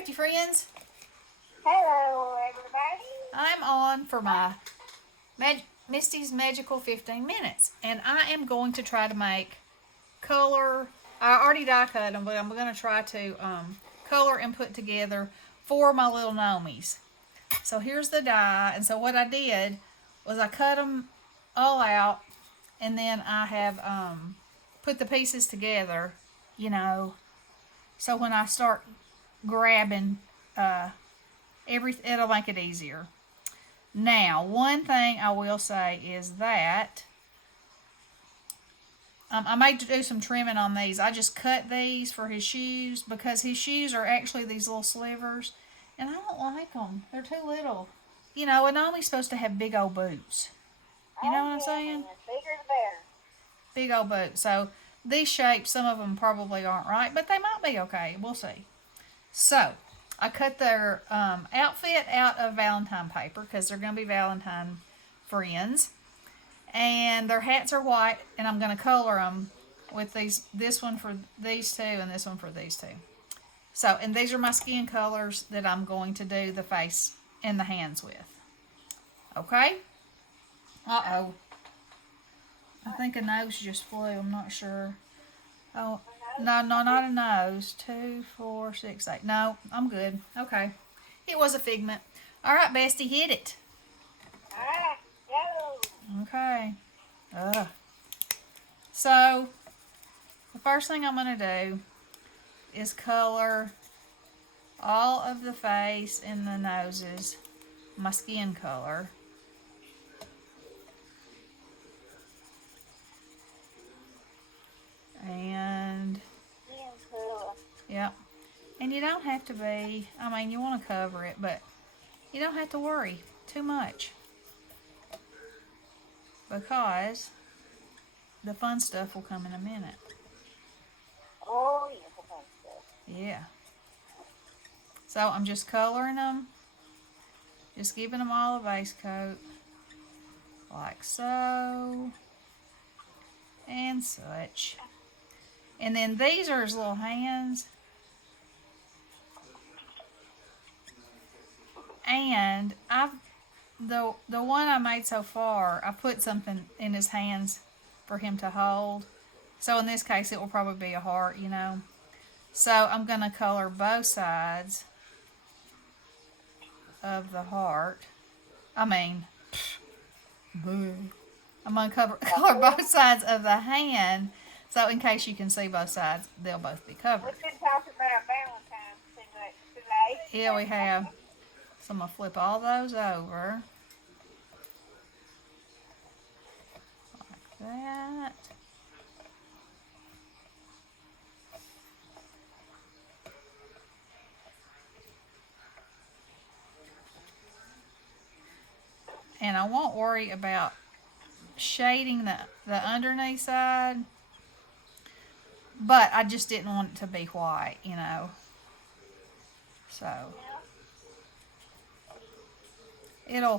crafty friends. Hello, everybody. I'm on for my Misty's Magical 15 Minutes, and I am going to try to make color. I already die cut them, but I'm going to try to color and put together for my little gnomies. So here's the die, and so what I did was I cut them all out, and then I have put the pieces together, so when I start grabbing it'll make it easier. Now, one thing I will say is that I may do some trimming on these. I just cut these for his shoes because his shoes are actually these little slivers, and I don't like them. They're too little. A gnomie's supposed to have big old boots. You know what I'm saying? Bigger the better. Big old boots. So these shapes, some of them probably aren't right, but they might be okay. We'll see. So I cut their outfit out of Valentine paper because they're going to be Valentine friends. And their hats are white, and I'm going to color them with this one for these two and this one for these two. So, and these are my skin colors that I'm going to do the face and the hands with. Okay? Uh-oh. I think a nose just flew. I'm not sure. Oh, no, not a nose. 2, 4, 6, 8. No, I'm good. Okay. It was a figment. All right, Bestie, hit it. All right, go. Okay. So, the first thing I'm going to do is color all of the face and the noses my skin color. And yep. And you don't have to be, you want to cover it, but you don't have to worry too much, because the fun stuff will come in a minute. Oh, yeah, the fun stuff. Yeah. So I'm just coloring them, just giving them all a base coat, like so, and such. And then these are his little hands. And the one I made so far, I put something in his hands for him to hold. So in this case, it will probably be a heart, So I'm going to color both sides of the heart. I'm going to color both sides of the hand. So in case you can see both sides, they'll both be covered. We've been talking about Valentine's today. Yeah, we have. So I'm going to flip all those over. Like that. And I won't worry about shading the underneath side. But I just didn't want it to be white, So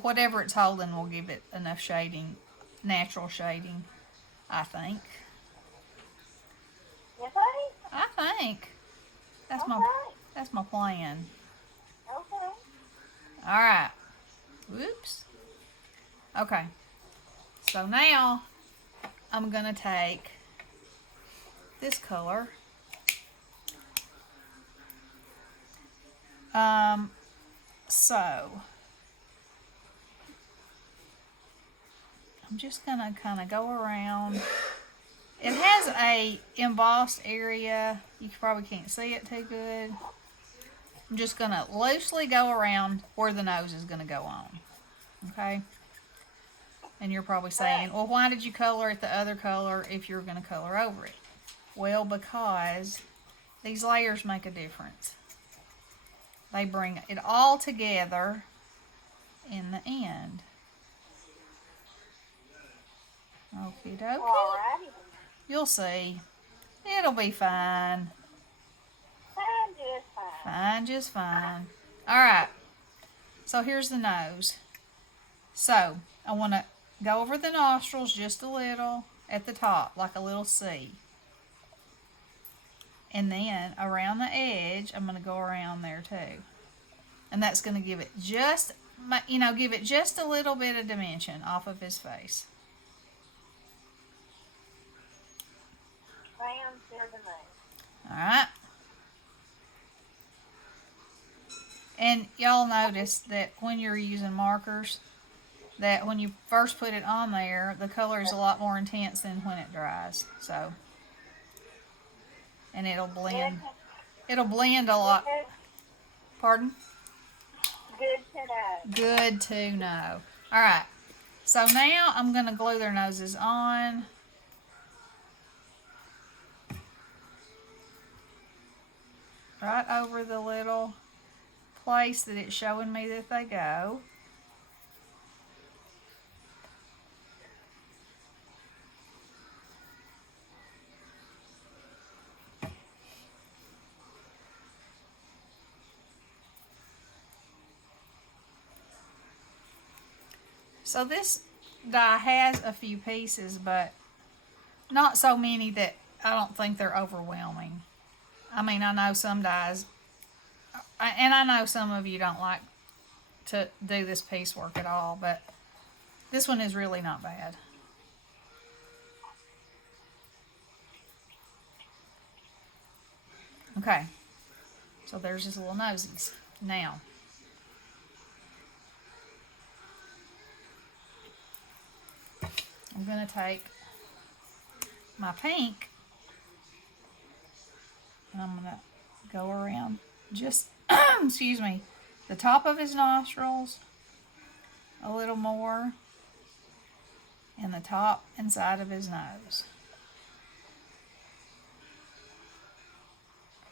whatever it's holding will give it enough shading, natural shading, I think. You think? I think. That's my plan. Okay. All right. Whoops. Okay. So now I'm going to take this color. So I'm just going to kind of go around. It has a embossed area. You probably can't see it too good. I'm just going to loosely go around where the nose is going to go on. Okay? And you're probably saying, well, why did you color it the other color if you're going to color over it? Well, because these layers make a difference. They bring it all together in the end. Okie dokie. You'll see. It'll be fine. Fine, just fine. Fine, just fine. Alright. So here's the nose. So, I want to go over the nostrils just a little at the top, like a little C. And then around the edge, edge, I'm going to go around there too. And that's going to give it just, give it just a little bit of dimension off of his face. Round for the moon. Alright. And y'all notice that when you're using markers, that when you first put it on there, the color is a lot more intense than when it dries. So, and it'll blend. It'll blend a lot. Pardon? Good to know. Good to know. Alright. So now I'm going to glue their noses on. Right over the little place that it's showing me that they go. So this die has a few pieces, but not so many that I don't think they're overwhelming. I mean, I know some dies, and I know some of you don't like to do this piecework at all, but this one is really not bad. Okay, so there's his little nosies. Now, I'm going to take my pink and I'm going to go around just, excuse me, the top of his nostrils a little more and the top and side of his nose.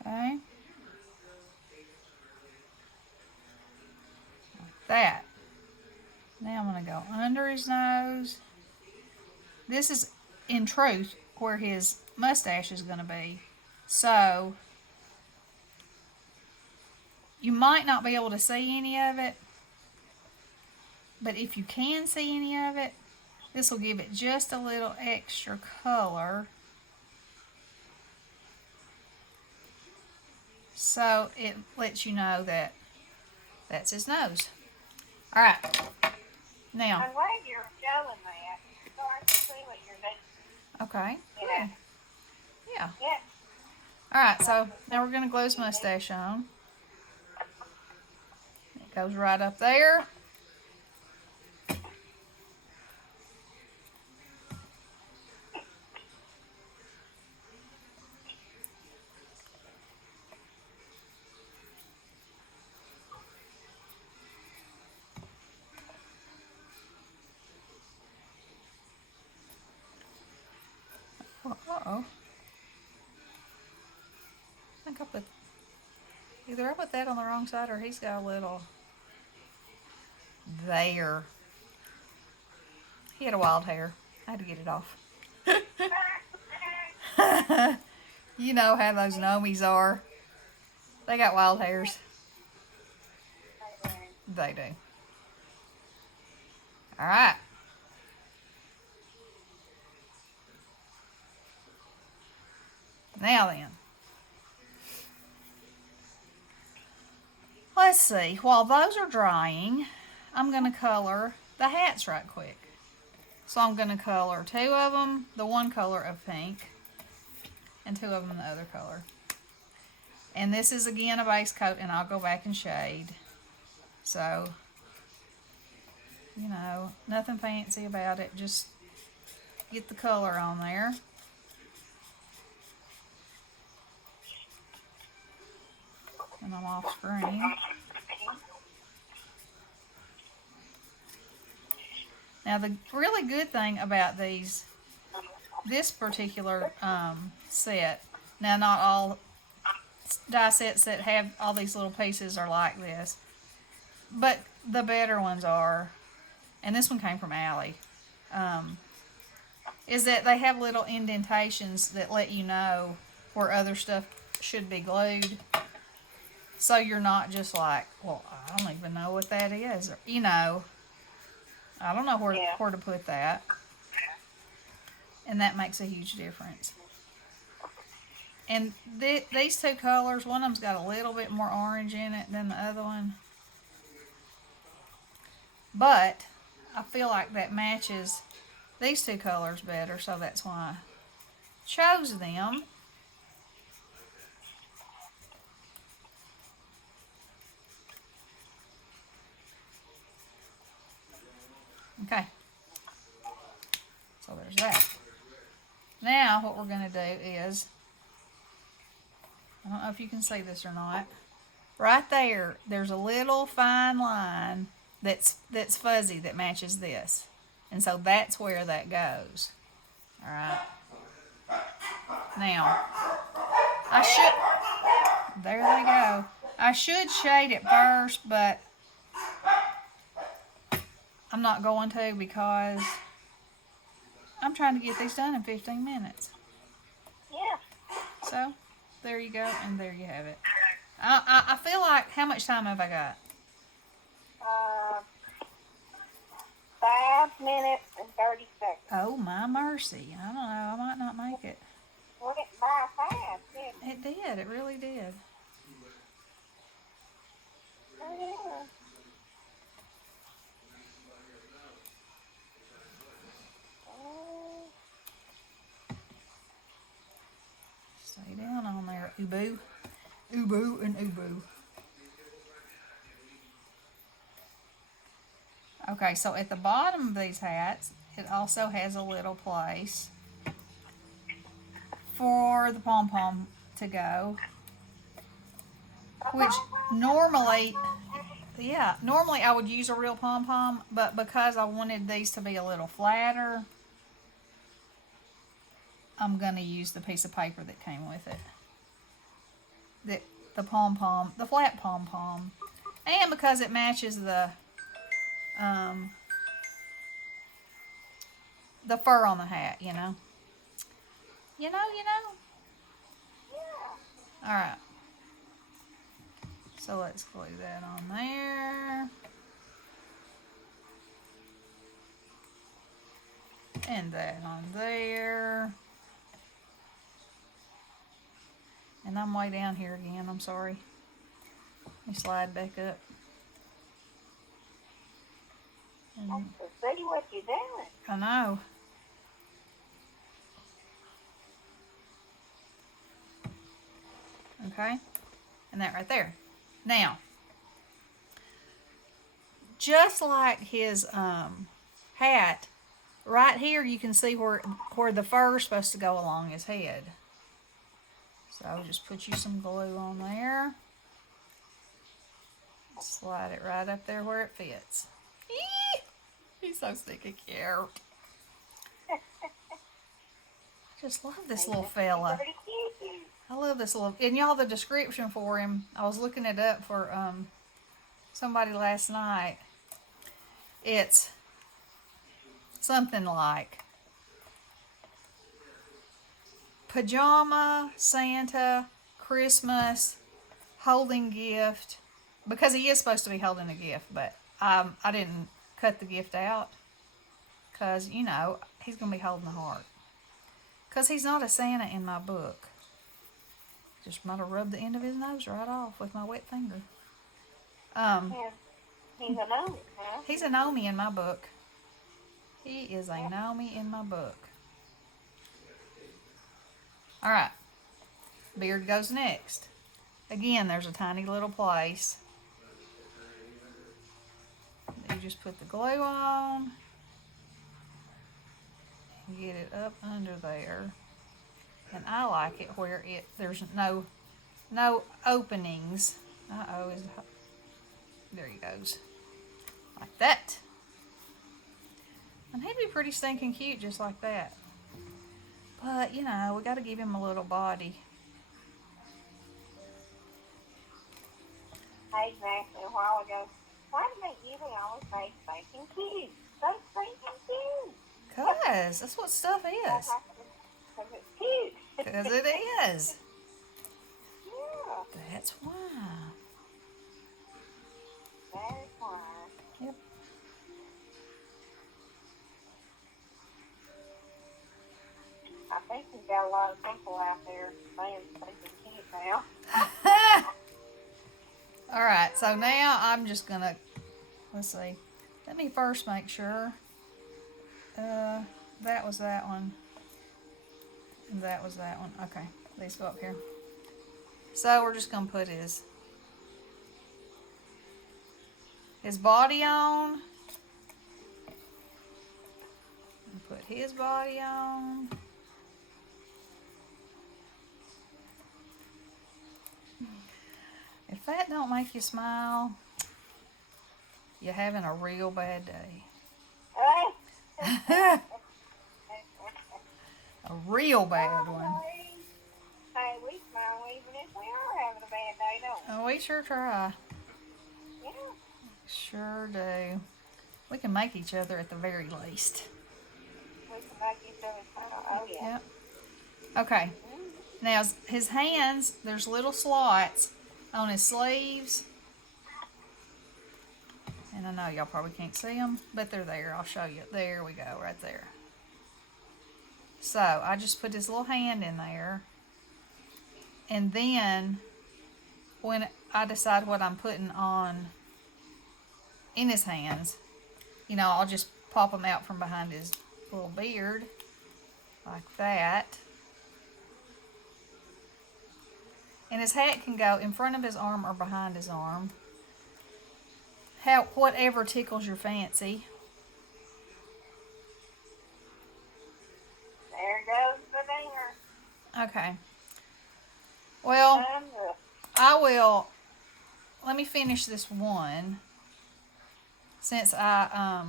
Okay. Like that. Now I'm going to go under his nose. This is, in truth, where his mustache is going to be. So, you might not be able to see any of it, but if you can see any of it, this will give it just a little extra color. So, it lets you know that that's his nose. Alright. Now. I'm glad you're showing that, so I can see what you're doing. Okay. Yeah. Yeah. Yeah. Alright, so now we're going to glue his mustache on. It goes right up there. Uh-oh. I think I put, either I put that on the wrong side or he's got a little there. He had a wild hair. I had to get it off. You know how those gnomies are. They got wild hairs. They do. Alright. Now then. Let's see. While those are drying, I'm going to color the hats right quick. So I'm going to color two of them, the one color of pink, and two of them the other color. And this is again a base coat, and I'll go back and shade. So, you know, nothing fancy about it. Just get the color on there. And I'm off screen. Now the really good thing about this particular set, now not all die sets that have all these little pieces are like this, but the better ones are, and this one came from Allie, is that they have little indentations that let you know where other stuff should be glued. So you're not just like, well, I don't even know what that is. Or, you know, I don't know where to put that. And that makes a huge difference. And these two colors, one of them's got a little bit more orange in it than the other one. But I feel like that matches these two colors better, so that's why I chose them. Okay. So there's that. Now what we're going to do is, I don't know if you can see this or not. Right there, there's a little fine line that's fuzzy that matches this. And so that's where that goes. All right. Now, there they go. I should shade it first, but I'm not going to because I'm trying to get these done in 15 minutes. Yeah. So, there you go, and there you have it. I feel like, how much time have I got? 5 minutes and 30 seconds. Oh, my mercy. I don't know. I might not make it. Went by fast, didn't It did. It really did. Oh, yeah. Stay down on there, Ubu. Ubu and Ubu. Okay, so at the bottom of these hats, it also has a little place for the pom-pom to go. Which normally I would use a real pom-pom, but because I wanted these to be a little flatter, I'm going to use the piece of paper that came with it. The pom-pom, the flat pom-pom. And because it matches the fur on the hat, you know. You know. Yeah. Alright. So let's glue that on there. And that on there. And I'm way down here again, I'm sorry. Let me slide back up. To see what you're doing. I know. Okay. And that right there. Now, just like his hat, right here you can see where the fur is supposed to go along his head. So I'll just put you some glue on there. Slide it right up there where it fits. Eee! He's so stinky cute. Just love this little fella. Pretty cute. I love this little, and y'all, the description for him, I was looking it up for somebody last night. It's something like pajama, Santa, Christmas, holding gift, because he is supposed to be holding a gift, but I didn't cut the gift out because, you know, he's going to be holding the heart. Because he's not a Santa in my book. Just might have rubbed the end of his nose right off with my wet finger. He's a gnome, huh? He's a gnomie in my book. He is a gnomie in my book. Alright. Beard goes next. Again, there's a tiny little place. You just put the glue on. And get it up under there. And I like it where there's no openings. There he goes. Like that. And he'd be pretty stinking cute just like that. But, you know, we got to give him a little body. I asked me a while ago, why do they usually always say stinking cute? So stinking cute. Because that's what stuff is. Because it's cute. Because it is. Yeah. That's why. That is why. Yep. I think think we've got a lot of people out there saying stinking cute now. All right, so now I'm just gonna, let's see. Let me first make sure. That was that one. And that was that one. Okay, these go up here. So we're just gonna put his body on. And put his body on. If that don't make you smile, you're having a real bad day. A real bad one. Hey, we smile even if we are having a bad day, don't we? Oh, we sure try. Yeah. Sure do. We can make each other at the very least. We can make each other smile. Oh, yeah. Yep. Okay. Now, his hands, there's little slots on his sleeves. And I know y'all probably can't see them, but they're there. I'll show you. There we go, right there. So, I just put his little hand in there. And then, when I decide what I'm putting on in his hands, you know, I'll just pop them out from behind his little beard. Like that. And his hat can go in front of his arm or behind his arm. Whatever tickles your fancy. There goes the dinger. Okay. Well, I will. Let me finish this one. Since I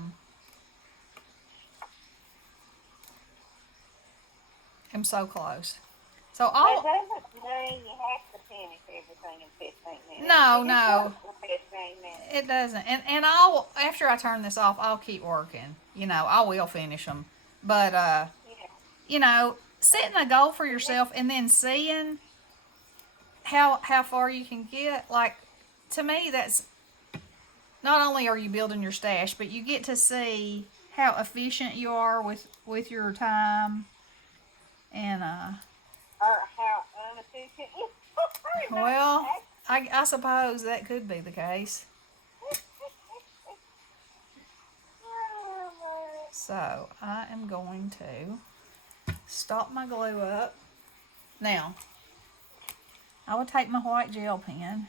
am so close. So It I'll. doesn't mean you have to finish everything in 15 minutes. No, It no. just works for 15 minutes. It doesn't. And I'll, after I turn this off, I'll keep working. You know, I will finish them. But, Yeah. you know, setting a goal for yourself and then seeing how far you can get, like, to me, that's, not only are you building your stash, but you get to see how efficient you are with your time. And, Or how inefficient you are. well, I suppose that could be the case. So, I am going to stop my glue up. Now, I would take my white gel pen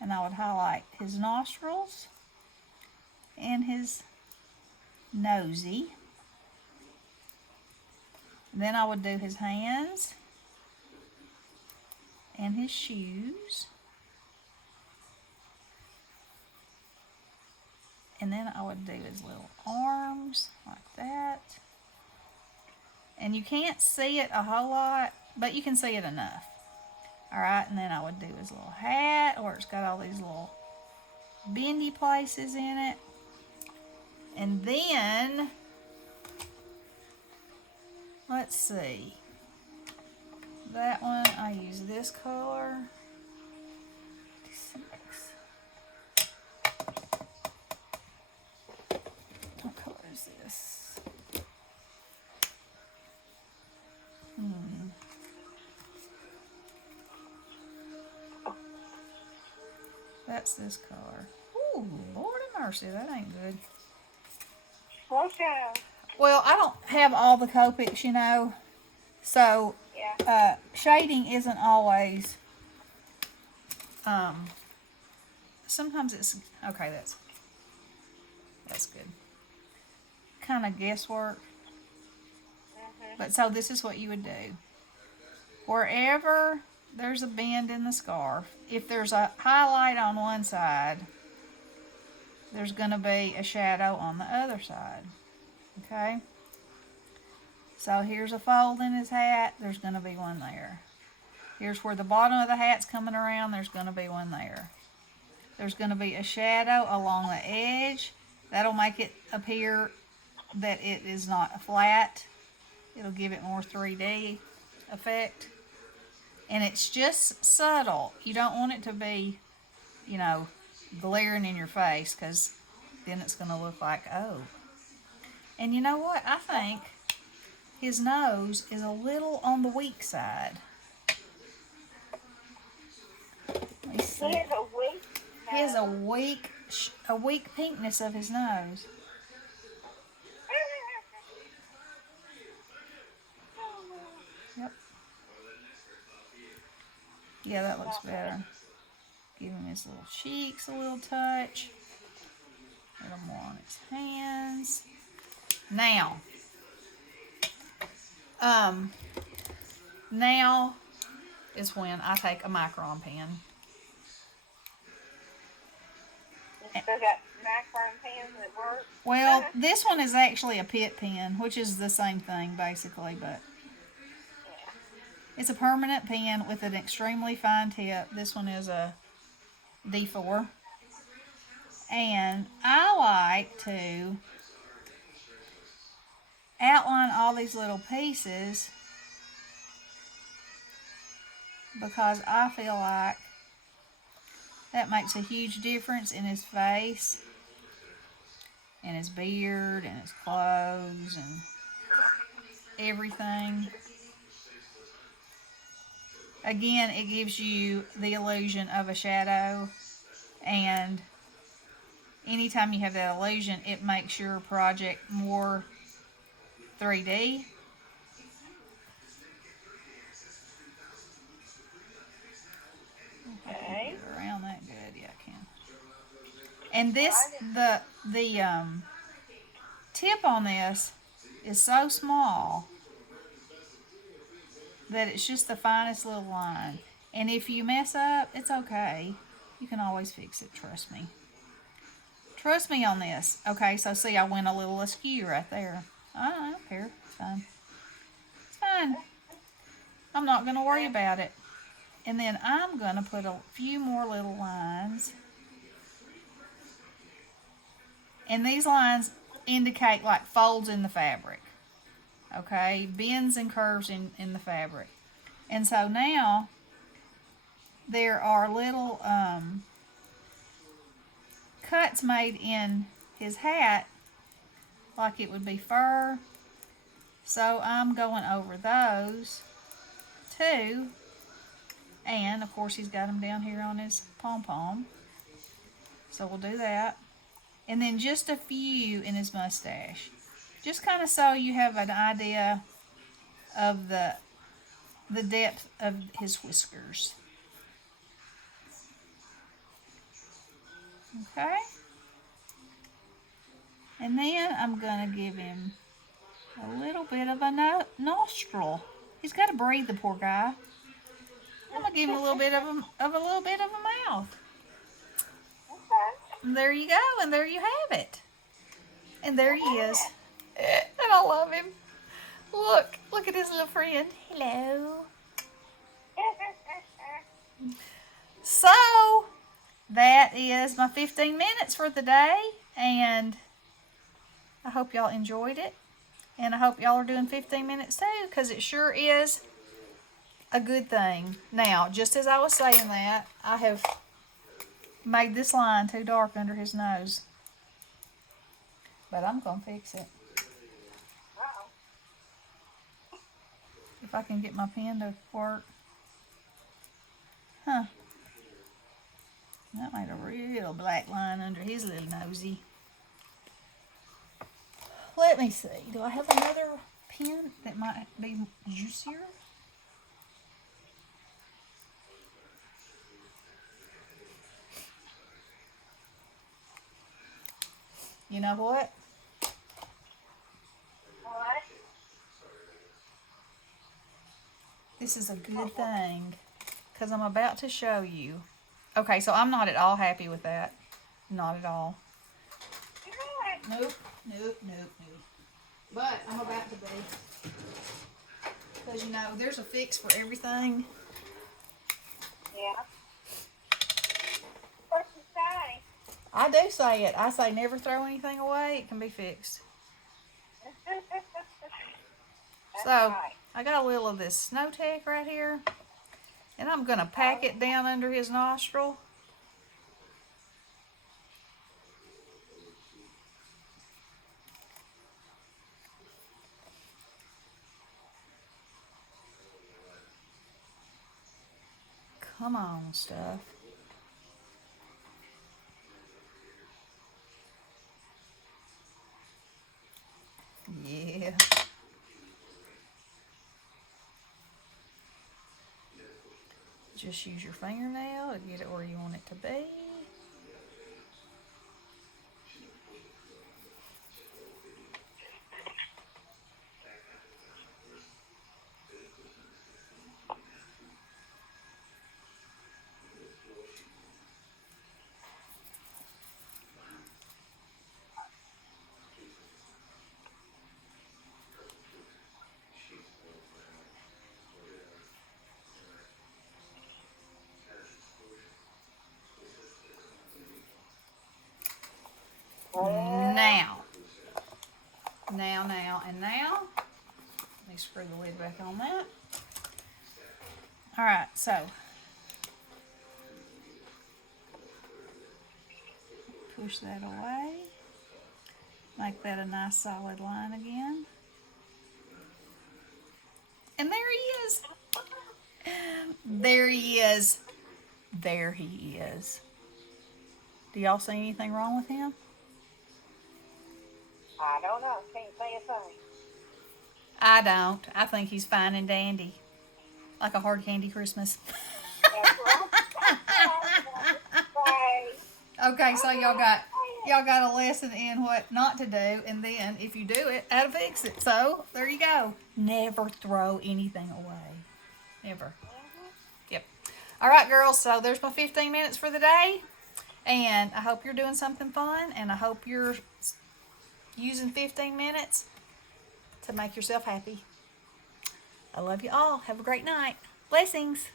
and I would highlight his nostrils and his nosy. Then I would do his hands and his shoes. And then I would do his little arms like that. And you can't see it a whole lot, but you can see it enough. Alright, and then I would do his little hat where it's got all these little bendy places in it. And then, let's see. That one, I use this color. What color is this? That's this color. Ooh, Lord of mercy, that ain't good. What's that? Well, I don't have all the Copics, you know, so Yeah. Shading isn't always. Sometimes it's okay. That's good. Kind of guesswork. But so this is what you would do. Wherever there's a bend in the scarf, if there's a highlight on one side, there's going to be a shadow on the other side. Okay? So here's a fold in his hat, there's going to be one there. Here's where the bottom of the hat's coming around, there's going to be one there. There's going to be a shadow along the edge. That'll make it appear that it is not flat. It'll give it more 3D effect. And it's just subtle. You don't want it to be, you know, glaring in your face, because then it's going to look like, oh. And you know what? I think his nose is a little on the weak side. Let me see. He has a weak He has a nose. weak pinkness of his nose. Yep. Yeah, that looks better. Give him his little cheeks a little touch. A little more on his hands. Now is when I take a micron pen. You still got macaron pens that work? Well, this one is actually a pit pen, which is the same thing basically, but it's a permanent pen with an extremely fine tip. This one is a D4. And I like to outline all these little pieces because I feel like that makes a huge difference in his face and his beard and his clothes and everything. Again, it gives you the illusion of a shadow, and anytime you have that illusion, it makes your project more 3D. Okay. Get around that good, yeah, I can. And this, the tip on this is so small that it's just the finest little line. And if you mess up, it's okay. You can always fix it, trust me. Trust me on this. Okay, so see, I went a little askew right there. I don't care. It's fine. It's fine. I'm not going to worry about it. And then I'm going to put a few more little lines. And these lines indicate like folds in the fabric. Okay, bends and curves in the fabric. And so now there are little cuts made in his hat like it would be fur. So I'm going over those too. And of course he's got them down here on his pom-pom. So we'll do that. And then just a few in his mustache. Just kind of so you have an idea of the depth of his whiskers. Okay? And then I'm going to give him a little bit of a nostril. He's got to breathe, the poor guy. I'm going to give him a little bit of a mouth. Okay. And there you go, and there you have it. And there he is. And I love him. Look at his little friend. Hello. So, that is my 15 minutes for the day, and I hope y'all enjoyed it. And I hope y'all are doing 15 minutes too, because it sure is a good thing. Now, just as I was saying that, I have made this line too dark under his nose. But I'm going to fix it. If I can get my pen to work. Huh. That made a real black line under his little nosy. Let me see. Do I have another pen that might be juicier? You know what? What? This is a good thing, because I'm about to show you. Okay, so I'm not at all happy with that. Not at all. Nope. But I'm about to be. Because, you know, there's a fix for everything. Yeah. What's the say? I do say it. I say never throw anything away. It can be fixed. So, right. I got a little of this Snow Tech right here. And I'm going to pack it down under his nostril. Come on, stuff. Yeah. Just use your fingernail to get it where you want it to be. Now. And now. Let me screw the lid back on that. Alright, so. Push that away. Make that a nice solid line again. And there he is. There he is. There he is. Do y'all see anything wrong with him? I don't know. Can't say a thing. I don't. I think he's fine and dandy. Like a hard candy Christmas. That's right. Okay, so y'all got a lesson in what not to do, and then if you do it, how to fix it. So there you go. Never throw anything away. Never. Yep. All right, girls. So there's my 15 minutes for the day, and I hope you're doing something fun, and I hope you're using 15 minutes to make yourself happy. I love you all. Have a great night. Blessings.